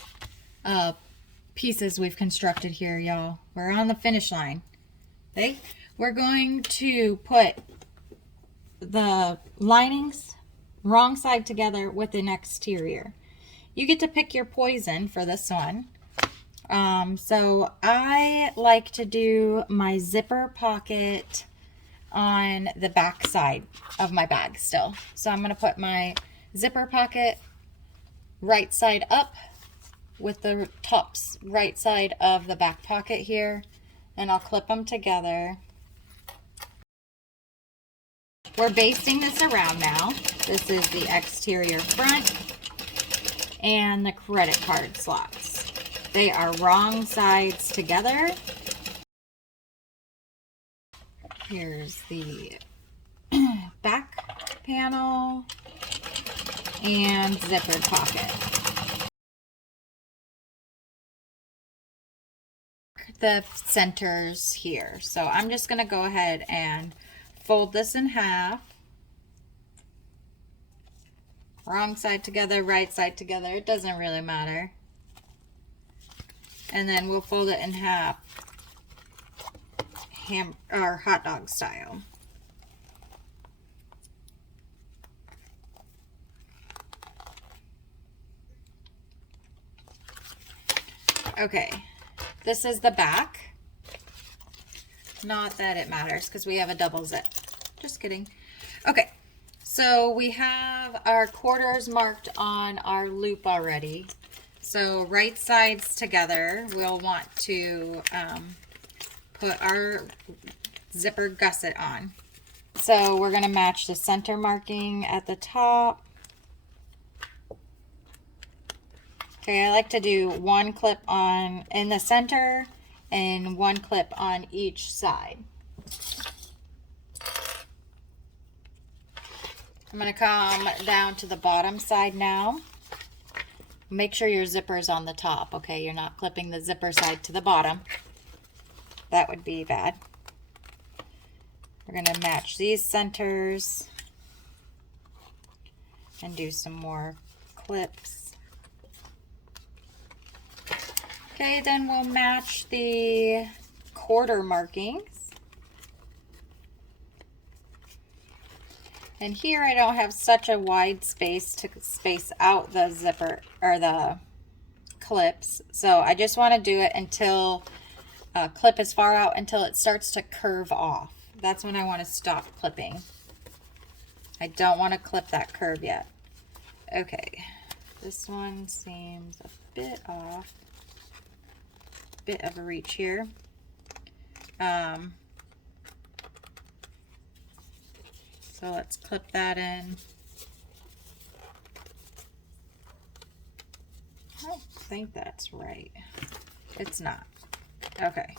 pieces we've constructed here, y'all. We're on the finish line. Okay? We're going to put the linings wrong side together with an exterior. You get to pick your poison for this one. So I like to do my zipper pocket on the back side of my bag still. So I'm going to put my zipper pocket right side up with the tops right side of the back pocket here, and I'll clip them together. We're basting this around now. This is the exterior front and the credit card slots. They are wrong sides together. Here's the back panel and zipper pocket. The centers here. So I'm just going to go ahead and fold this in half. Wrong side together, right side together. It doesn't really matter. And then we'll fold it in half, or hot dog style. Okay, this is the back. Not that it matters because we have a double zip. Just kidding. Okay, so we have our quarters marked on our loop already. So right sides together, we'll want to put our zipper gusset on. So we're going to match the center marking at the top. Okay, I like to do one clip on in the center and one clip on each side. I'm going to come down to the bottom side now. Make sure your zipper is on the top, okay? You're not clipping the zipper side to the bottom. That would be bad. We're going to match these centers and do some more clips. Okay, then we'll match the quarter markings. And here I don't have such a wide space to space out the zipper or the clips. So I just want to do it until clip as far out until it starts to curve off. That's when I want to stop clipping. I don't want to clip that curve yet. Okay, this one seems a bit off. Bit of a reach here. So let's clip that in. I don't think that's right. It's not. Okay.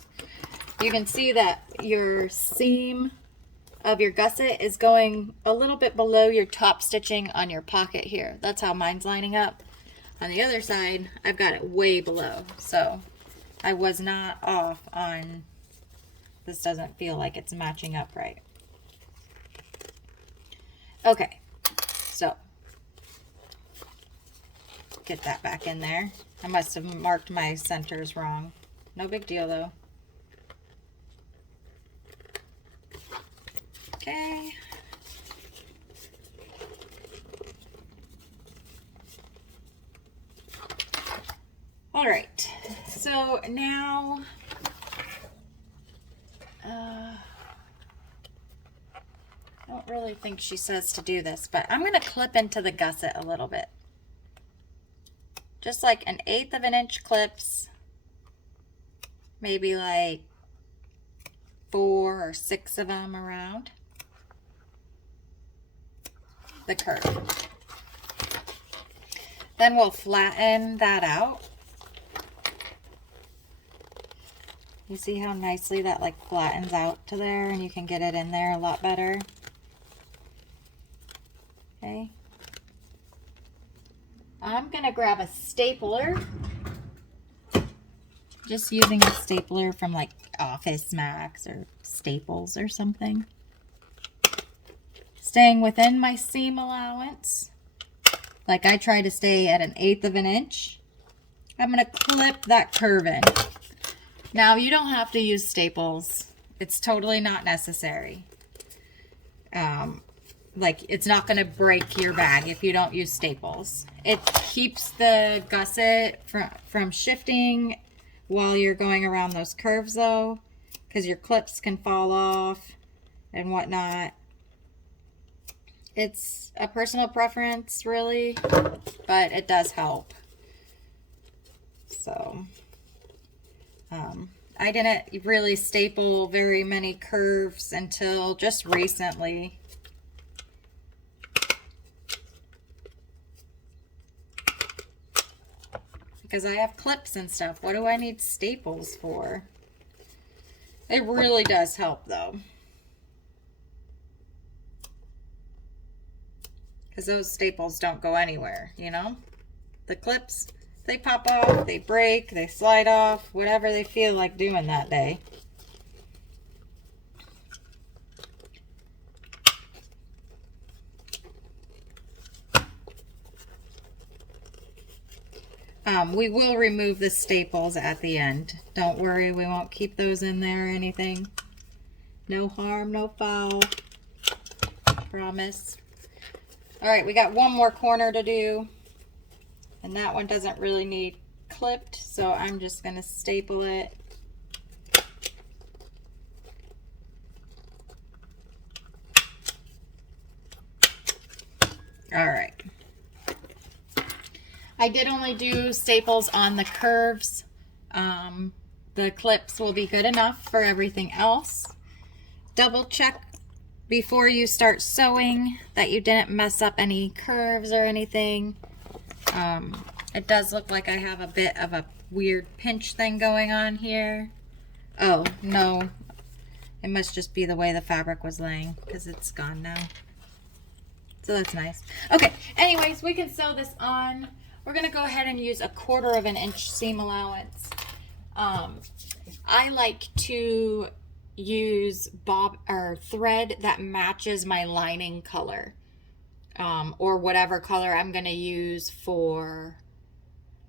You can see that your seam of your gusset is going a little bit below your top stitching on your pocket here. That's how mine's lining up. On the other side, I've got it way below. So I was not off on, this doesn't feel like it's matching up right. Okay, so get that back in there. I must have marked my centers wrong. No big deal though. Okay. All right, so now I don't really think she says to do this, but I'm going to clip into the gusset a little bit. Just like 1/8 of an inch clips, maybe like 4 or 6 of them around the curve. Then we'll flatten that out. You see how nicely that like flattens out to there, and you can get it in there a lot better. Okay. I'm gonna grab a stapler. Just using a stapler from like Office Max or Staples or something. Staying within my seam allowance. Like I try to stay at 1/8 of an inch I'm going to clip that curve in. Now, you don't have to use staples. It's totally not necessary. Like, it's not going to break your bag if you don't use staples. It keeps the gusset from shifting while you're going around those curves, though, because your clips can fall off and whatnot. It's a personal preference, really, but it does help. So, I didn't really staple very many curves until just recently. Because I have clips and stuff. What do I need staples for? It really does help, though. Because those staples don't go anywhere, you know? The clips, they pop off, they break, they slide off, whatever they feel like doing that day. We will remove the staples at the end. Don't worry, we won't keep those in there or anything. No harm, no foul. Promise. Alright, we got one more corner to do. And that one doesn't really need clipped, so I'm just going to staple it. Alright. I did only do staples on the curves. The clips will be good enough for everything else. Double check before you start sewing that you didn't mess up any curves or anything. It does look like I have a bit of a weird pinch thing going on here. Oh, no. It must just be the way the fabric was laying because it's gone now. So that's nice. Okay, anyways, we can sew this on. We're going to go ahead and use 1/4 of an inch seam allowance. I like to use thread that matches my lining color, or whatever color I'm going to use for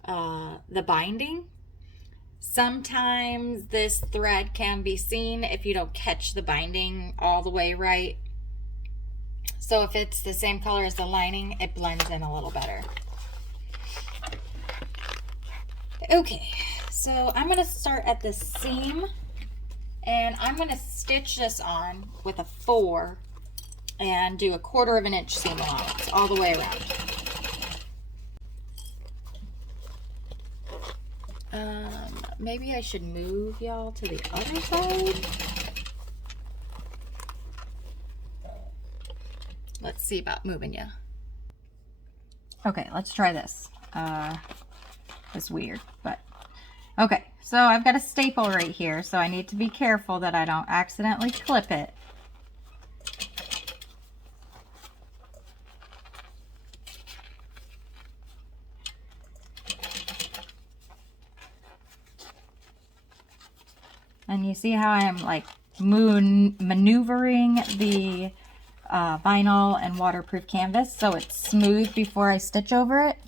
the binding. Sometimes this thread can be seen if you don't catch the binding all the way right. So if it's the same color as the lining, it blends in a little better. Okay, so I'm going to start at the seam, and I'm going to stitch this on with a 4 and do 1/4 of an inch seam allowance all the way around. Maybe I should move y'all to the other side. Let's see about moving you. Okay, let's try this. It's weird, but okay. So I've got a staple right here, so I need to be careful that I don't accidentally clip it. And you see how I'm like maneuvering the vinyl and waterproof canvas so it's smooth before I stitch over it.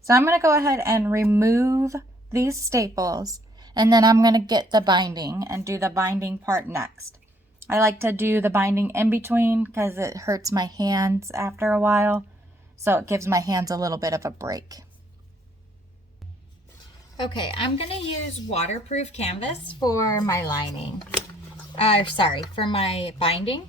So I'm going to go ahead and remove these staples, and then I'm going to get the binding and do the binding part next. I like to do the binding in between because it hurts my hands after a while, so it gives my hands a little bit of a break. Okay, I'm going to use waterproof canvas for my lining. For my binding.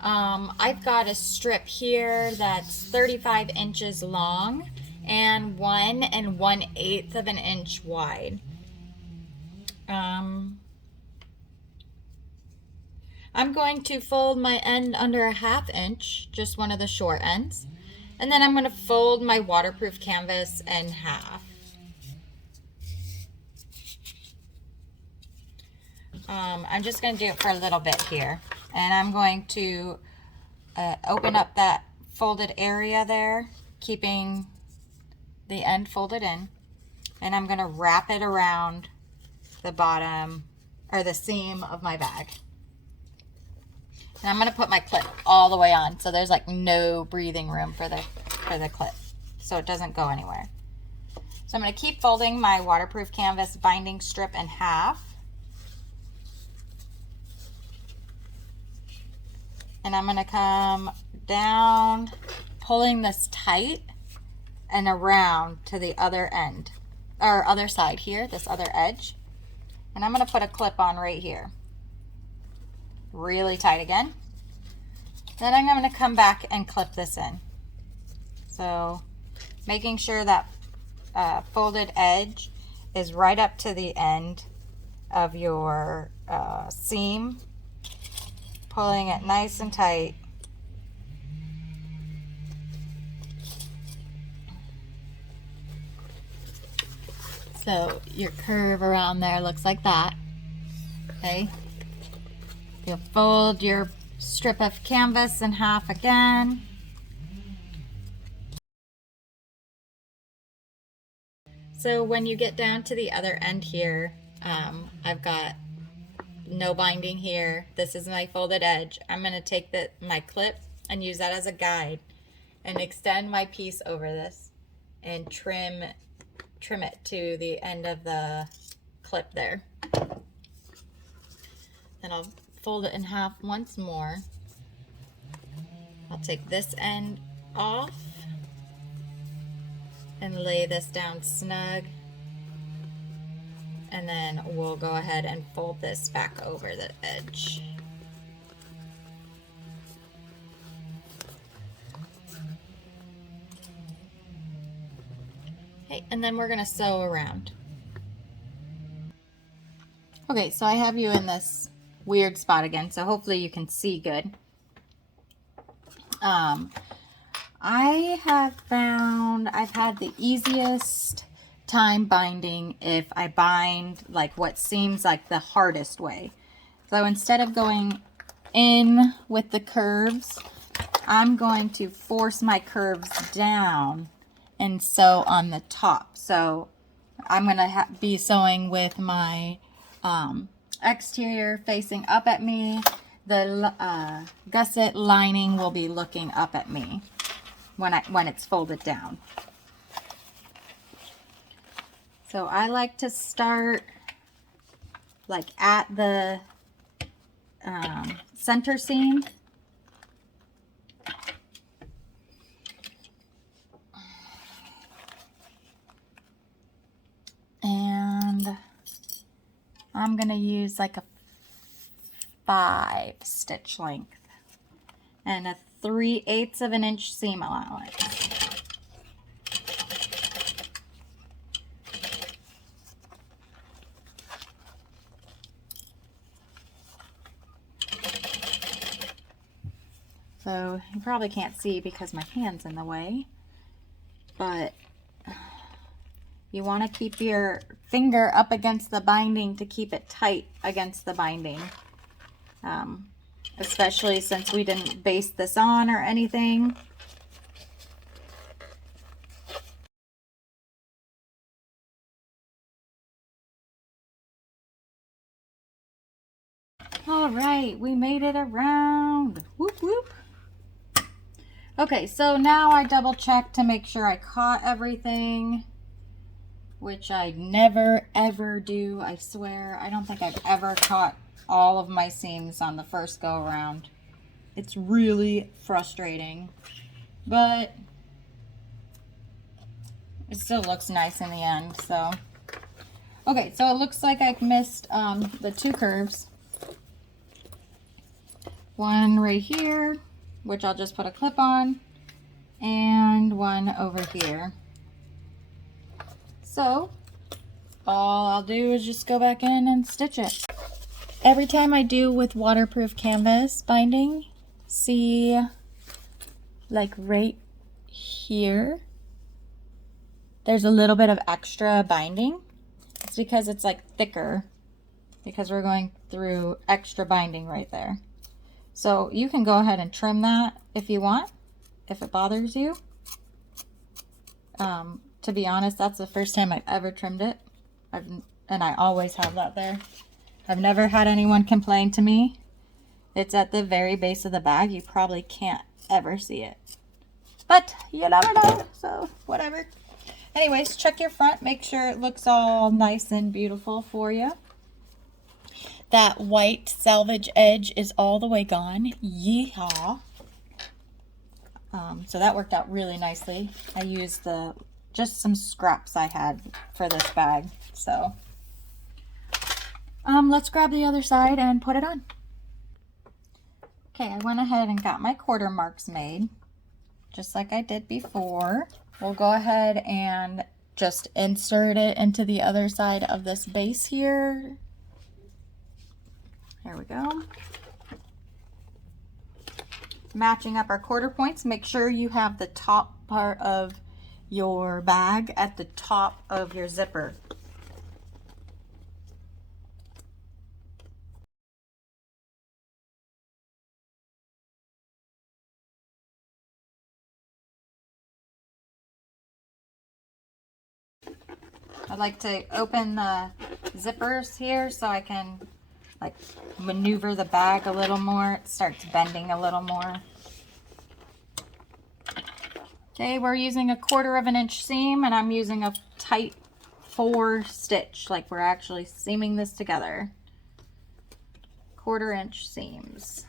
I've got a strip here that's 35 inches long and 1 1/8 of an inch wide. I'm going to fold my end under a 1/2 inch, just one of the short ends, and then I'm going to fold my waterproof canvas in half. I'm just going to do it for a little bit here, and I'm going to open up that folded area there, keeping the end folded in, and I'm going to wrap it around the bottom or the seam of my bag. And I'm going to put my clip all the way on, so there's like no breathing room for the clip, so it doesn't go anywhere. So I'm going to keep folding my waterproof canvas binding strip in half. And I'm going to come down, pulling this tight and around to the other end, or other side here, this other edge. And I'm going to put a clip on right here. Really tight again. Then I'm going to come back and clip this in. So making sure that folded edge is right up to the end of your seam, pulling it nice and tight. So your curve around there looks like that. Okay. You'll fold your strip of canvas in half again. So when you get down to the other end here, I've got no binding here. This is my folded edge. I'm going to take my clip and use that as a guide and extend my piece over this and trim it to the end of the clip there. Then I'll fold it in half once more. I'll take this end off and lay this down snug, and then we'll go ahead and fold this back over the edge. Okay, and then we're going to sew around. Okay, so I have you in this weird spot again, so hopefully you can see good. I have found I've had the easiest time binding if I bind like what seems like the hardest way. So instead of going in with the curves, I'm going to force my curves down and sew on the top. So I'm going to be sewing with my exterior facing up at me. The gusset lining will be looking up at me when it's folded down. So I like to start like at the center seam. And I'm going to use like a 5 stitch length and a 3/8 of an inch seam allowance. So you probably can't see because my hand's in the way, but you want to keep your finger up against the binding to keep it tight against the binding. Especially since we didn't baste this on or anything. All right, we made it around. Whoop, whoop. Okay, so now I double check to make sure I caught everything, which I never ever do, I swear. I don't think I've ever caught all of my seams on the first go around. It's really frustrating, but it still looks nice in the end. So okay, so it looks like I've missed the 2 curves. One right here, which I'll just put a clip on, and one over here. So all I'll do is just go back in and stitch it. Every time I do with waterproof canvas binding, see like right here, there's a little bit of extra binding. It's because it's like thicker, because we're going through extra binding right there. So you can go ahead and trim that if you want, if it bothers you. To be honest, that's the first time I've ever trimmed it. And I always have that there. I've never had anyone complain to me It's at the very base of the bag. You probably can't ever see it, but you never know, so whatever. Anyways, check your front. Make sure it looks all nice and beautiful for you. That white selvage edge is all the way gone. Yeehaw. So that worked out really nicely. I used just some scraps I had for this bag. So let's grab the other side and put it on. Okay, I went ahead and got my quarter marks made, just like I did before. We'll go ahead and just insert it into the other side of this base here. There we go. Matching up our quarter points, make sure you have the top part of your bag at the top of your zipper. I like to open the zippers here so I can like maneuver the bag a little more. It starts bending a little more. Okay, we're using a 1/4 of an inch seam, and I'm using a tight 4 stitch, like we're actually seaming this together. 1/4 inch seams.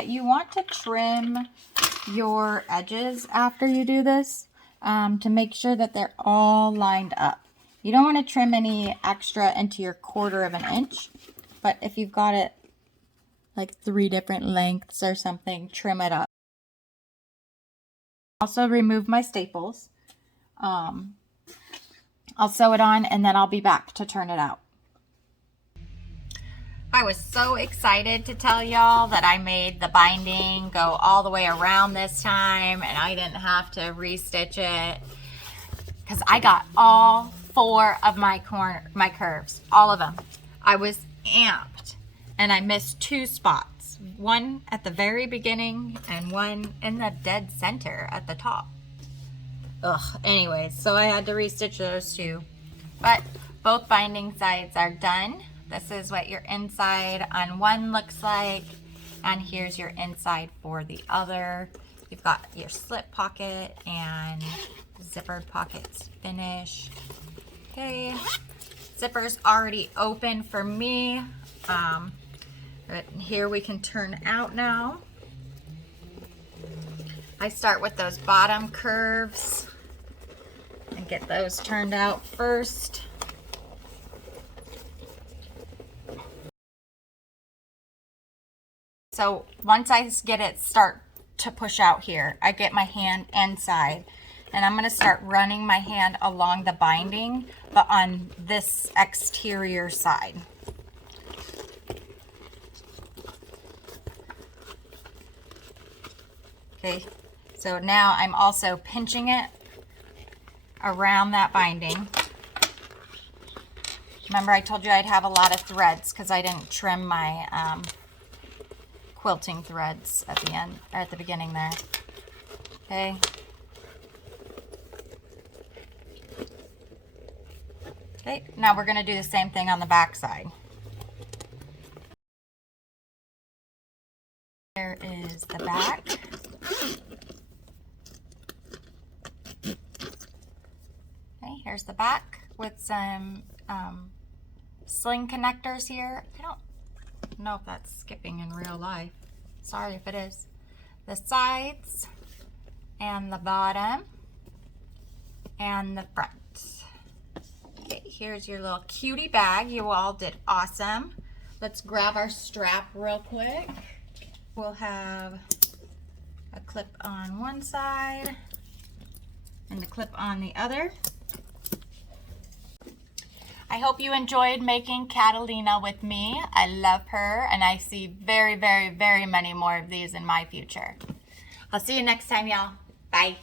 You want to trim your edges after you do this to make sure that they're all lined up. You don't want to trim any extra into your 1/4 of an inch, but if you've got it like 3 different lengths or something, trim it up. Also remove my staples. I'll sew it on and then I'll be back to turn it out. I was so excited to tell y'all that I made the binding go all the way around this time and I didn't have to restitch it because I got all 4 of my curves, all of them. I was amped and I missed 2 spots, one at the very beginning and one in the dead center at the top. Ugh, anyways, so I had to restitch those 2, but both binding sides are done. This is what your inside on one looks like, and here's your inside for the other. You've got your slip pocket and zippered pockets finished. Okay, zipper's already open for me. But here we can turn out now. I start with those bottom curves and get those turned out first. So once I get it start to push out here, I get my hand inside and I'm gonna start running my hand along the binding, but on this exterior side. Okay, so now I'm also pinching it around that binding. Remember I told you I'd have a lot of threads because I didn't trim my quilting threads at the end, or at the beginning there. Okay. Okay, now we're gonna do the same thing on the back side. Here is the back. Okay, here's the back with some sling connectors here. I don't know if that's skipping in real life. Sorry if it is. The sides and the bottom and the front. Okay, here's your little cutie bag. You all did awesome. Let's grab our strap real quick. We'll have a clip on one side and the clip on the other. I hope you enjoyed making Catalina with me. I love her and I see very, very, very many more of these in my future. I'll see you next time, y'all. Bye.